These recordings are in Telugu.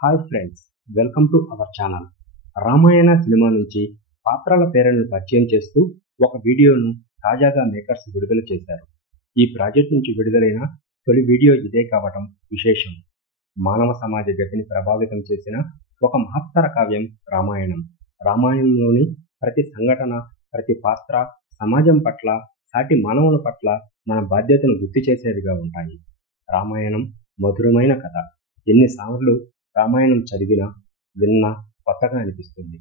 Hi friends, welcome to our channel. Ramayana cinema నుంచి పాత్రల పేర్లను పరిచయం చేస్తూ ఒక వీడియోను తాజాగా మేకర్స్ విడుదల చేశారు. ఈ ప్రాజెక్ట్ నుంచి విడుదలైన తొలి వీడియో ఇదే కావటం విశేషం. మానవ సమాజ గతిని ప్రభావితం చేసిన ఒక మహత్తర కావ్యం రామాయణం. రామాయణంలోని ప్రతి సంఘటన, ప్రతి పాత్ర సమాజం పట్ల, సాటి మానవుల పట్ల మన బాధ్యతను గుర్తు చేసేవిగా ఉంటాయి. రామాయణం మధురమైన కథ. ఎన్నిసార్లు రామాయణం చదివినా, విన్నా కొత్తగా అనిపిస్తుంది.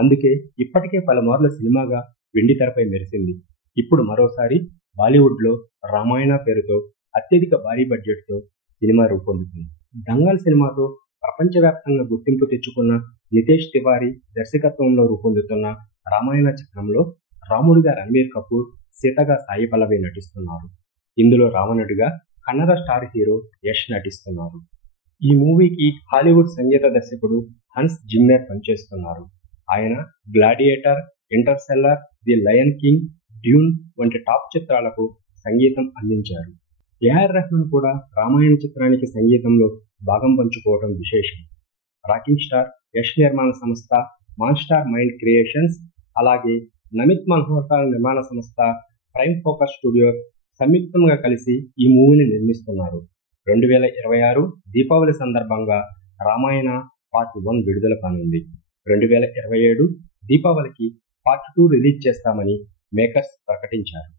అందుకే ఇప్పటికే పలుమార్లు సినిమాగా వెండి తెరపై మెరిసింది. ఇప్పుడు మరోసారి బాలీవుడ్లో రామాయణ పేరుతో అత్యధిక భారీ బడ్జెట్తో సినిమా రూపొందుతుంది. దంగల్ సినిమాతో ప్రపంచవ్యాప్తంగా గుర్తింపు తెచ్చుకున్న నితేష్ తివారీ దర్శకత్వంలో రూపొందుతున్న రామాయణ చిత్రంలో రాముడిగా రణబీర్ కపూర్, సీతగా సాయి పల్లవి నటిస్తున్నారు. ఇందులో రావణుడిగా కన్నడ స్టార్ హీరో యష్ నటిస్తున్నారు. ఈ మూవీకి హాలీవుడ్ సంగీత దర్శకుడు హన్స్ జిమ్మర్ పనిచేస్తున్నారు. ఆయన gladiator, Interstellar, the lion king, Dune వంటి టాప్ చిత్రాలకు సంగీతం అందించారు. ఏఆర్ రెహమాన్ కూడా రామాయణ చిత్రానికి సంగీతంలో భాగం పంచుకోవడం విశేషం. రాకింగ్ స్టార్ యష్ నిర్మాణ సంస్థ మాన్స్టార్ మైండ్ క్రియేషన్స్, అలాగే నమిత్ మల్హోత్రా నిర్మాణ సంస్థ ప్రైమ్ ఫోకస్ స్టూడియోస్ సంయుక్తంగా కలిసి ఈ మూవీని నిర్మిస్తున్నారు. 2026 దీపావళి సందర్భంగా రామాయణ పార్ట్ 1 విడుదల కానుంది. 2027 దీపావళికి పార్ట్ 2 రిలీజ్ చేస్తామని మేకర్స్ ప్రకటించారు.